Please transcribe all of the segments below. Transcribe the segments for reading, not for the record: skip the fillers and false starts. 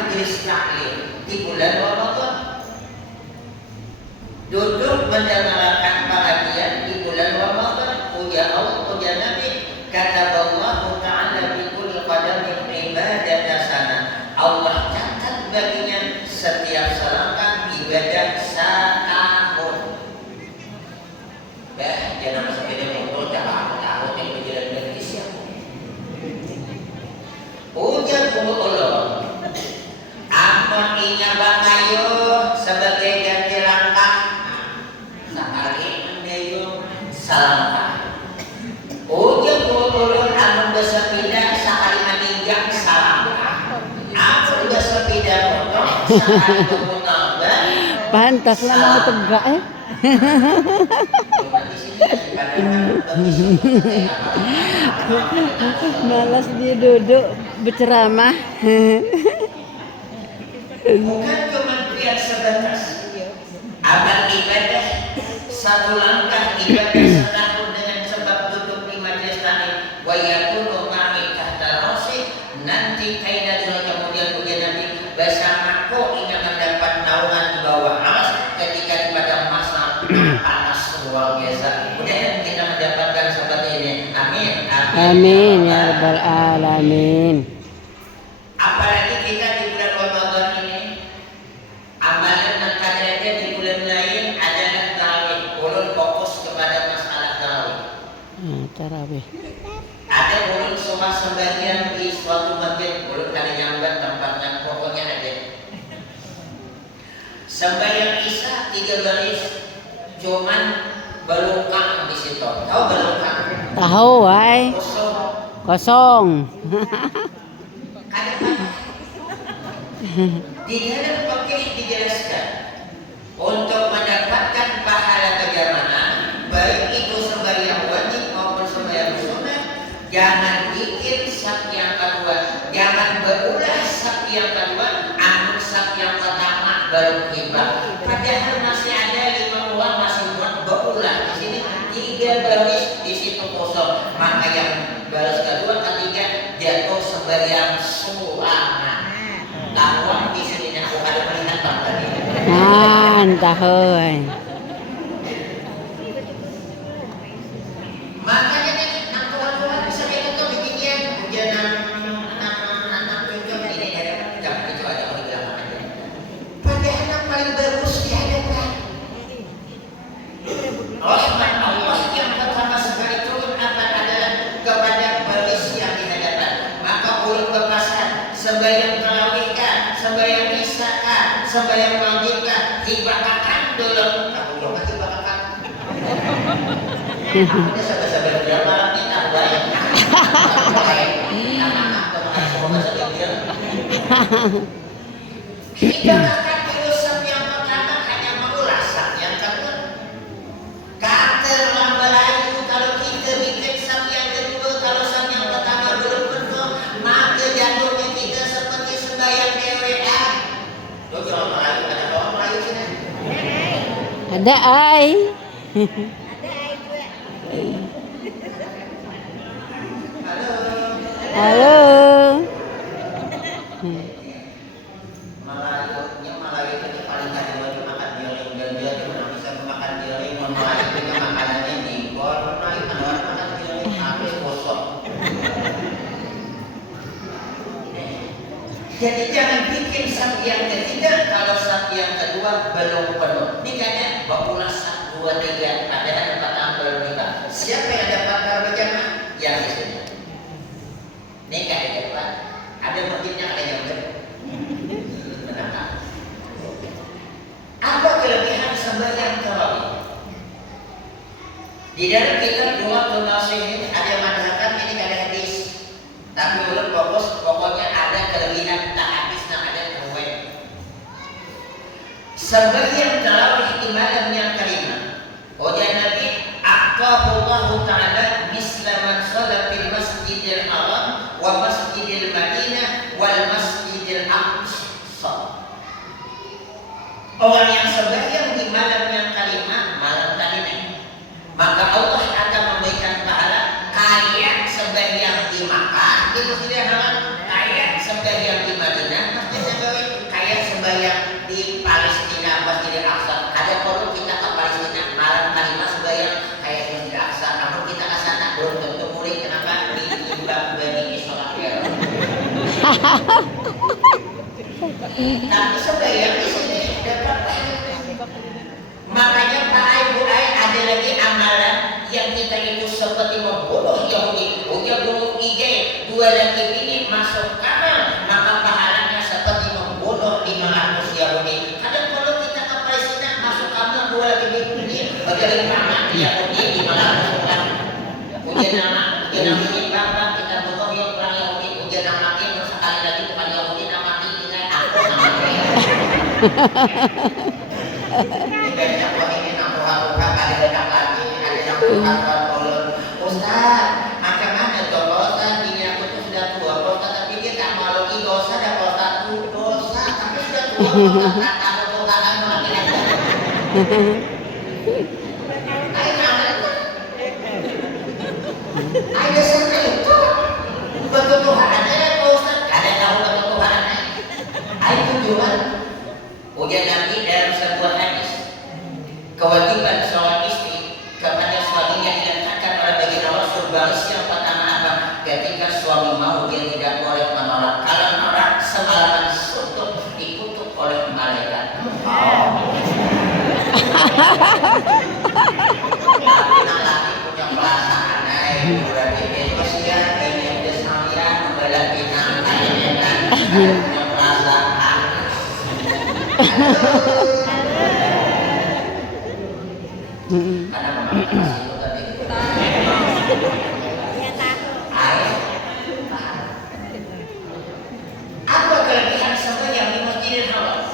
majelis taklim di bulan Ramadan. Duduk mendengarkan pengajian di bulan Ramadan. Ujar Allah, ujar Nabi, kataballahu ta'ala bi kulli qadamin ibadah sana. Allah catat baginya setiap selangkah ibadah setahun. Jangan masuk ke motor, jangan takut yang berjalan dari siapa. Ujar Allah, amun inya bangayo sebagai ganti langkah. Salam. Ujar ulun amun bersepeda sekali meninggal salam. Amun bersepeda motor sekali bermunabah. Pantaslah mau tegak ya. Malas dia duduk berceramah. Bukan cuma lihat sebatas amal ibadah satu langkah ibadah setahun dengan sebab duduk di majelis taklim wa yakunu ma'i tahta rasi nanti kaidah kemudian Nabi bersamaku ingin mendapat naungan di bawah aras ketika di pada masa panas luar biasa. Mudah-mudahan kita mendapatkan seperti ini. Amin. Amin ya rabbal alamin. Apalagi kita di bulan Ramadan ini amalan dan kadernya di bulan lain adalah tarawih. Ulun fokus kepada masalah tarawih. Tarawih. Ada ulun semua sembahyang di suatu masjid, ulun kali nyambat tempatnya pokoknya ada. Sembahyang Isya 3 baris, cuman belungkang di situ. Tahu belungkang? Tahu, wai. Kosong. Di dalam fikih dijelaskan untuk mendapatkan pahala kejamaah baik itu sembahyang wajib maupun sembahyang sunat, jangan bikin saf yang kedua, jangan berulah saf yang kedua, amun saf yang pertama baru kibar. Padahal masih ada 5 orang masih buat berulah di sini 3 baris di situ kosong, maka yang baris kedua ketiga jatuh sembahyang sunat. Tahuan di sini aku ada melihat tadi. Entah heuy. Makanya nih, tuan-tuan bisa itu bikinnya hujanan anak tunjuk ini ada jangan itu aja kalau bilang aja. Padahal yang paling bagus dihadapkan. Rahmat Allah yang pertama sekali turun adalah kepada baris yang dihadapkan. Maka ulun berpesan sembahyang tarawihkan, sembahyang isyakan, sembahyang maghribkan, hibakakan dulu. Aku belum kasih hibakakan. Aku sabar-sabar dia malam ini tak baik. Hibakakan dulu saf yang pertama hanya mengulas saf yang kedua. Kata lambat lagi kalau kita bikin saf yang kedua, kalau saf yang pertama belum penuh, maka jatuhnya kita seperti sembahyang DWA. Tuh orang Melayu, ada orang Melayu sini? Ada ai. Halo. Halo. Melayu itu paling tadi lagi makan dioling dan dia cuma bisa makan dioling. Melayu itu makanannya impor. Melayu kan orang makan dioling habis kosong. Jadi jangan bikin saf yang ketiga kalau saf yang kedua belum penuh. Ini kayaknya bakulah saf 2, 3 padahal tempat belum nikah. Siapa yang dapat tarawih jamaah? Yang di sini. Nikah di depan. Ada masjidnya ada yang menangkap. Apa kelebihan sembahyang tarawih? Di dalam kitab Du'atul Nasihin ada yang mengatakan ini ada hadis. Tapi ulun fokus pokoknya ada kelebihan tak habis nak ada terwet. Sembahyang tarawih di malam yang kelima. Ujar Nabi, aqahullahu ta'ala misla man sholat fil masjidil haram wa masjidil madinah wal masjidil aqsa. Orang yang sembahyang di malam yang kelima, malam tadi nih, maka Allah akan memberikan pahala kayak sembahyang di Makkah, di Masjidil Haram, kayak sembahyang di Madinah, Masjid Nabawi. Tapi sembahyang di sini dapat pahala. Makanya Pak Ibu ada lagi amalan yang kita itu seperti membunuh Yahudi. Ujar bunuh ide 2 laki ini masuk kamar, maka pahalanya seperti membunuh 500 Yahudi. Kadang kalau kita ke Palestina masuk kamar 2 laki ini, bagaimana kamar Yahudi 500 orang. Ujian nama ini bapak kita butuh yang orang Yahudi. Ujian nama ini sekali lagi bukan Yahudi nama ini aku nama ini. Ustaz, macam mana tuh Ustaz? Bini aku tuh sudah tua Ustaz, tapi dia tak mau lagi dosa dan Ustaz tuh dosa, tapi sudah tua Ustaz, tak tahu tuh kan lagi. Ayo mana tuh? Ayo sana itu ketuhanannya ya Ustaz, ada tahu ketuhanannya. Ayo tujuan. Ujian Nabi dalam sebuah hadis, kewajiban seorang istri kepada suaminya diletakkan oleh baginda Rasul. Baris yang pertama apa? Ketika suami mau, dia tidak boleh menolak. Kalau menolak, semalaman suntuk dikutuk oleh malaikat. Tapi laki punya perasaan, berarti Indonesia ini Australia membela binang, punya perasaan. Karena memang itu tadi air. Apa kelebihan sembahyang di Masjidil Haram?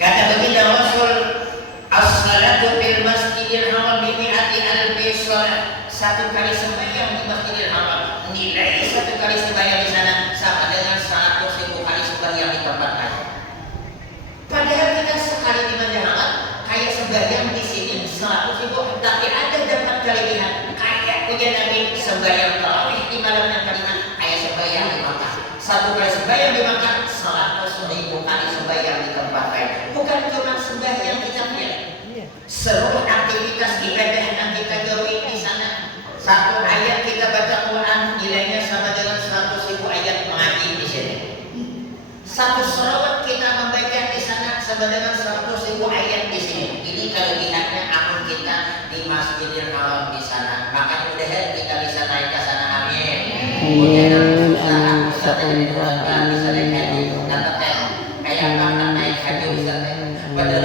Kata baginda Rasul, as-salatu fil Masjidil Haram bi mi'ati alfi shalah. Satu kali sembahyang di Masjidil Haram, nilai satu kali sembahyang di sana sama dengan 100.000 kali sembahyang di tempat lain. Padahal kita sekali di Masjidil Haram kayak sembahyang di sini 100.000, tapi ada dapat kelebihan kayak ujian Nabi sembahyang tarawih di malam yang kelima, kayak sembahyang di Makkah. Satu kali sembahyang di Makkah 100.000 kali sembahyang di tempat lain. Bukan cuma sembahyang kita punya, seluruh aktivitas ibadah yang kita gawe di sana. Satu ayat kita baca Quran nilainya sama dengan 100.000 ayat mengaji di sini. Satu selawat kita membaca di sana sama dengan 100.000 ayat di sini. Ini kelebihannya akun kita di Masjidil Haram di sana. Maka mudah-mudahan kita bisa naik ke sana. Amin. Amin. Kayak naik haji bisa. Padahal